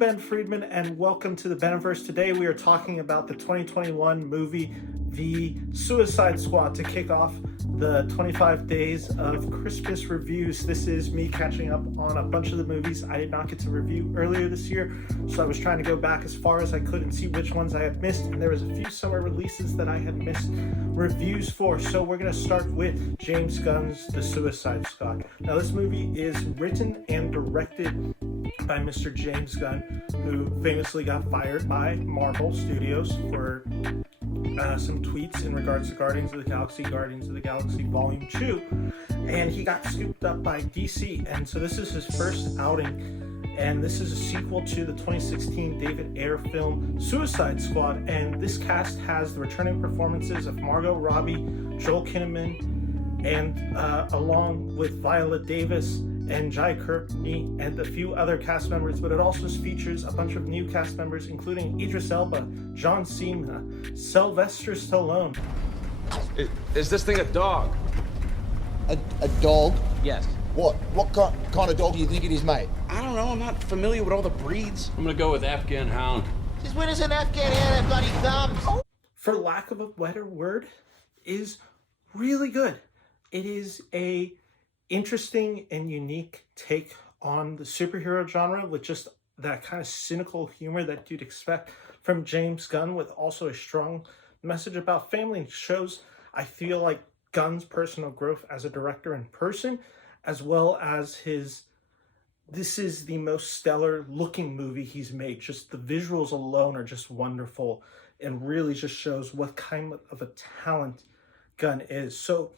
Ben Friedman, and welcome to the Beniverse. Today we are talking about the 2021 movie, The Suicide Squad, to kick off the 25 days of Christmas reviews. This is me catching up on a bunch of the movies I did not get to review earlier this year, so I was trying to go back as far as I could and see which ones I had missed, and there was a few summer releases that I had missed reviews for. So we're going to start with James Gunn's The Suicide Squad. Now this movie is written and directed by Mr. James Gunn, who famously got fired by Marvel Studios for some tweets in regards to Guardians of the Galaxy Volume 2, and he got scooped up by DC, and so this is his first outing, and this is a sequel to the 2016 David Ayer film Suicide Squad, and this cast has the returning performances of Margot Robbie, Joel Kinnaman, and along with Viola David and Jai Courtney and a few other cast members, but it also features a bunch of new cast members, including Idris Elba, John Cena, Sylvester Stallone. Is this thing a dog? A dog? Yes. What kind of dog do you think it is, mate? I don't know. I'm not familiar with all the breeds. I'm gonna go with Afghan Hound. Since when does an Afghan have bloody thumbs? For lack of a better word, is really good. It is a interesting and unique take on the superhero genre with just that kind of cynical humor that you'd expect from James Gunn, with also a strong message about family, and shows, I feel like, Gunn's personal growth as a director in person, as well as this is the most stellar looking movie he's made. Just the visuals alone are just wonderful and really just shows what kind of a talent Gunn is. So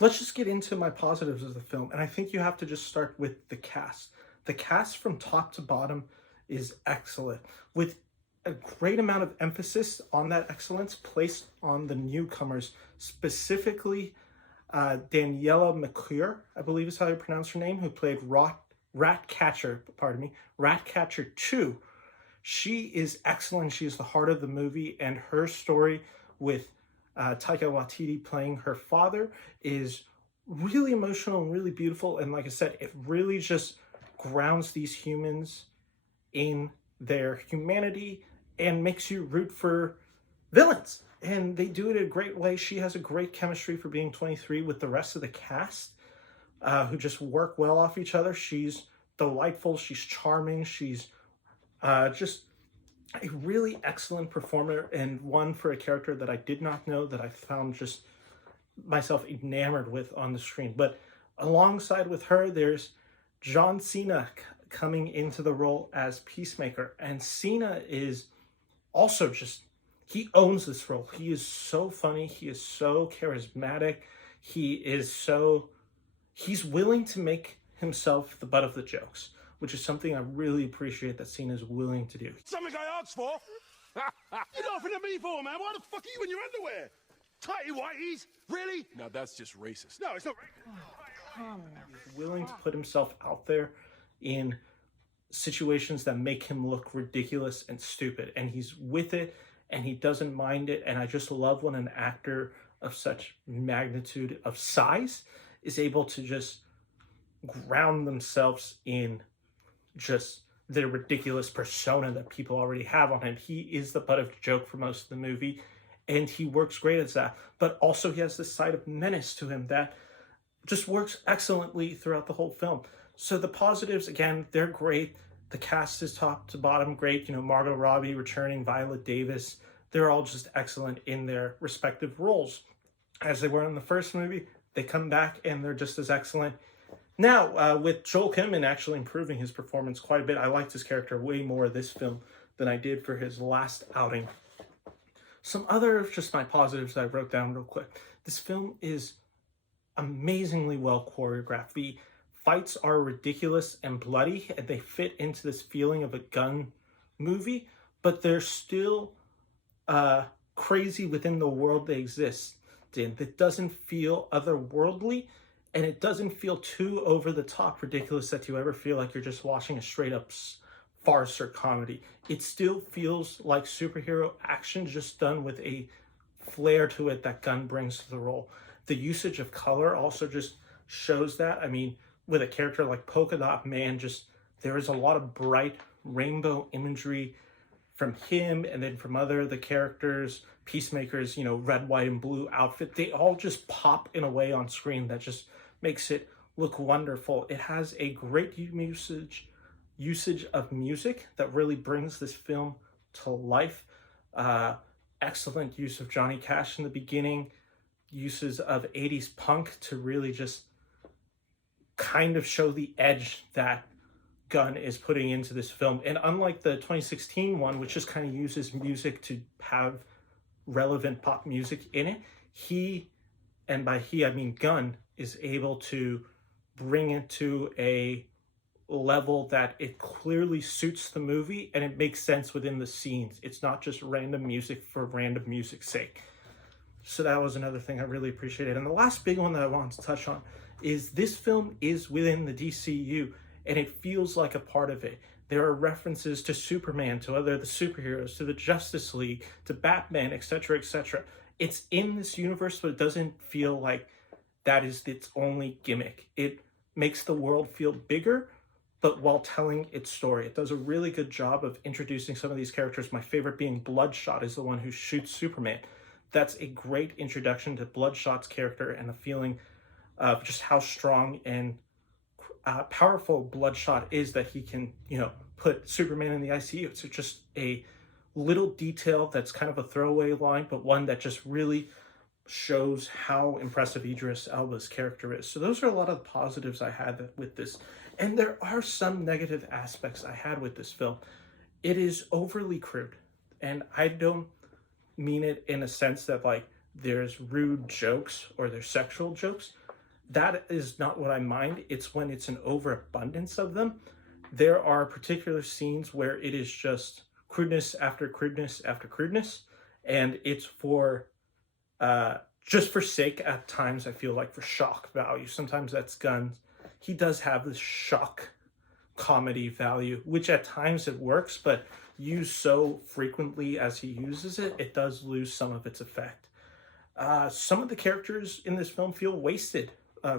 let's just get into my positives of the film, and I think you have to just start with the cast. The cast from top to bottom is excellent, with a great amount of emphasis on that excellence placed on the newcomers, specifically Daniela McClure, I believe is how you pronounce her name, who played Ratcatcher 2. She is excellent. She is the heart of the movie, and her story with Taika Waititi playing her father is really emotional and really beautiful. And like I said, it really just grounds these humans in their humanity and makes you root for villains. And they do it in a great way. She has a great chemistry for being 23 with the rest of the cast, who just work well off each other. She's delightful. She's charming. She's just a really excellent performer, and one for a character that I did not know, that I found just myself enamored with on the screen. But alongside with her, there's John Cena coming into the role as Peacemaker, and Cena is also just, he owns this role. He is so funny. He is so charismatic. He's willing to make himself the butt of the jokes, which is something I really appreciate that Cena is willing to do. Something I asked for? You're laughing at me for, man? Why the fuck are you in your underwear? Tighty whities? Really? Now that's just racist. No, it's not racist. He's willing to put himself out there in situations that make him look ridiculous and stupid, and he's with it, and he doesn't mind it. And I just love when an actor of such magnitude of size is able to just ground themselves in just the ridiculous persona that people already have on him. He is the butt of the joke for most of the movie, and he works great as that. But also he has this side of menace to him that just works excellently throughout the whole film. So the positives, again, they're great. The cast is top to bottom great. You know, Margot Robbie returning, Viola Davis, they're all just excellent in their respective roles. As they were in the first movie, they come back and they're just as excellent. Now, with Joel Kinnaman actually improving his performance quite a bit, I liked his character way more this film than I did for his last outing. Some other just my positives that I wrote down real quick. This film is amazingly well choreographed. The fights are ridiculous and bloody, and they fit into this feeling of a Gunn movie, but they're still crazy within the world they exist in. That doesn't feel otherworldly, and it doesn't feel too over-the-top ridiculous that you ever feel like you're just watching a straight-up farce or comedy. It still feels like superhero action, just done with a flair to it that Gunn brings to the role. The usage of color also just shows that. I mean, with a character like Polka Dot Man, just there is a lot of bright rainbow imagery from him and then from the characters, Peacemaker's, red, white, and blue outfit. They all just pop in a way on screen that just makes it look wonderful. It has a great usage of music that really brings this film to life. Excellent use of Johnny Cash in the beginning, uses of 80s punk to really just kind of show the edge that Gunn is putting into this film. And unlike the 2016 one, which just kind of uses music to have relevant pop music in it, he, and by he I mean Gunn, is able to bring it to a level that it clearly suits the movie and it makes sense within the scenes. It's not just random music for random music's sake. So that was another thing I really appreciated. And the last big one that I wanted to touch on is this film is within the DCU and it feels like a part of it. There are references to Superman, to the superheroes, to the Justice League, to Batman, etc., etc. It's in this universe, but it doesn't feel like that is its only gimmick. It makes the world feel bigger, but while telling its story. It does a really good job of introducing some of these characters. My favorite being Bloodshot is the one who shoots Superman. That's a great introduction to Bloodshot's character and a feeling of just how strong and powerful Bloodshot is, that he can, put Superman in the ICU. It's just a little detail that's kind of a throwaway line, but one that just really shows how impressive Idris Elba's character is. So those are a lot of positives I had with this. And there are some negative aspects I had with this film. It is overly crude. And I don't mean it in a sense that there's rude jokes or there's sexual jokes. That is not what I mind. It's when it's an overabundance of them. There are particular scenes where it is just crudeness after crudeness after crudeness. And it's for just for sake at times, I feel like, for shock value. Sometimes that's Gunn. He does have this shock comedy value, which at times it works, but used so frequently as he uses it, it does lose some of its effect. Some of the characters in this film feel wasted,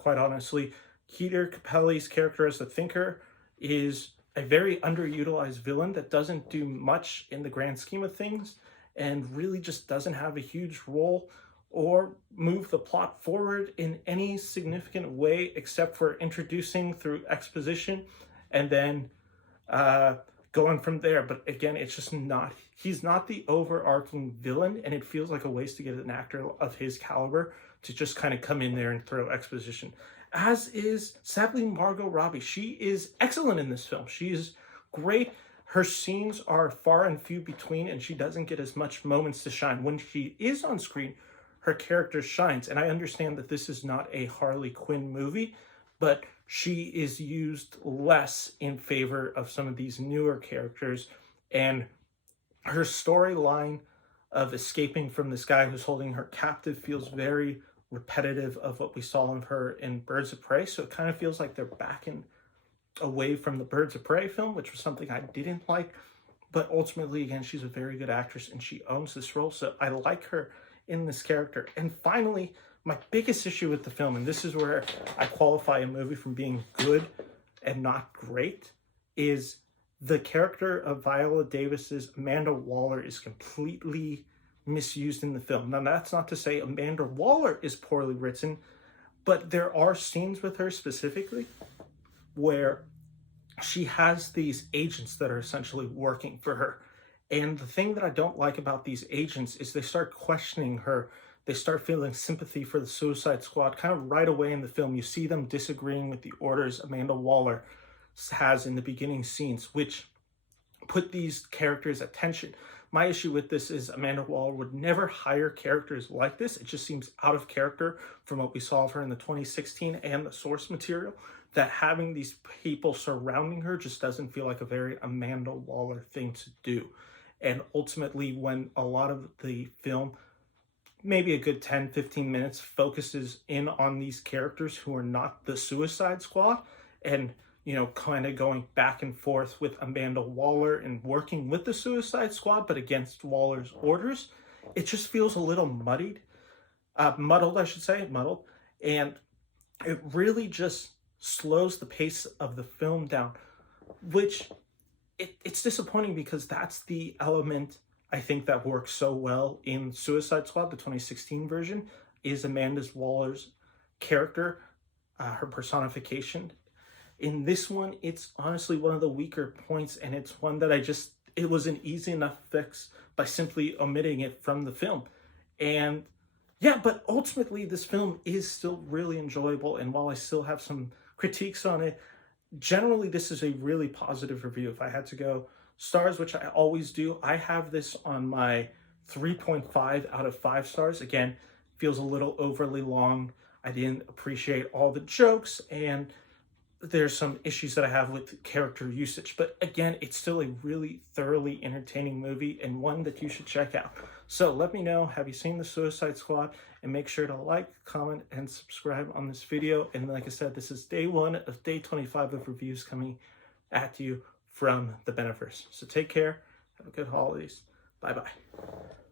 quite honestly. Peter Capelli's character as the Thinker is a very underutilized villain that doesn't do much in the grand scheme of things and really just doesn't have a huge role or move the plot forward in any significant way except for introducing through exposition and then going from there. But again, it's just he's not the overarching villain, and it feels like a waste to get an actor of his caliber to just kind of come in there and throw exposition. As is, sadly, Margot Robbie. She is excellent in this film. She is great. Her scenes are far and few between, and she doesn't get as much moments to shine. When she is on screen, her character shines. And I understand that this is not a Harley Quinn movie, but she is used less in favor of some of these newer characters. And her storyline of escaping from this guy who's holding her captive feels very repetitive of what we saw of her in Birds of Prey. So it kind of feels like they're backing away from the Birds of Prey film, which was something I didn't like. But ultimately, again, she's a very good actress and she owns this role. So I like her in this character. And finally, my biggest issue with the film, and this is where I qualify a movie from being good and not great, is the character of Viola Davis's Amanda Waller is completely misused in the film. Now, that's not to say Amanda Waller is poorly written, but there are scenes with her specifically where she has these agents that are essentially working for her. And the thing that I don't like about these agents is they start questioning her. They start feeling sympathy for the Suicide Squad kind of right away in the film. You see them disagreeing with the orders Amanda Waller has in the beginning scenes, which put these characters at tension. My issue with this is Amanda Waller would never hire characters like this. It just seems out of character from what we saw of her in the 2016 and the source material, that having these people surrounding her just doesn't feel like a very Amanda Waller thing to do. And ultimately, when a lot of the film, maybe a good 10, 15 minutes, focuses in on these characters who are not the Suicide Squad and, kind of going back and forth with Amanda Waller and working with the Suicide Squad, but against Waller's orders, it just feels a little muddled, and it really just slows the pace of the film down, which it's disappointing because that's the element I think that works so well in Suicide Squad, the 2016 version, is Amanda Waller's character, her personification. In this one, it's honestly one of the weaker points, and it's one that it was an easy enough fix by simply omitting it from the film. And yeah, but ultimately this film is still really enjoyable, and while I still have some critiques on it, generally this is a really positive review. If I had to go stars, which I always do, I have this on my 3.5 out of 5 stars. Again, feels a little overly long. I didn't appreciate all the jokes, and there's some issues that I have with character usage. But again, it's still a really thoroughly entertaining movie and one that you should check out. So let me know, have you seen the Suicide Squad? And make sure to like, comment, and subscribe on this video. And like I said, this is day 1 of day 25 of reviews coming at you from the Beneverse. So take care, have a good holidays. Bye-bye.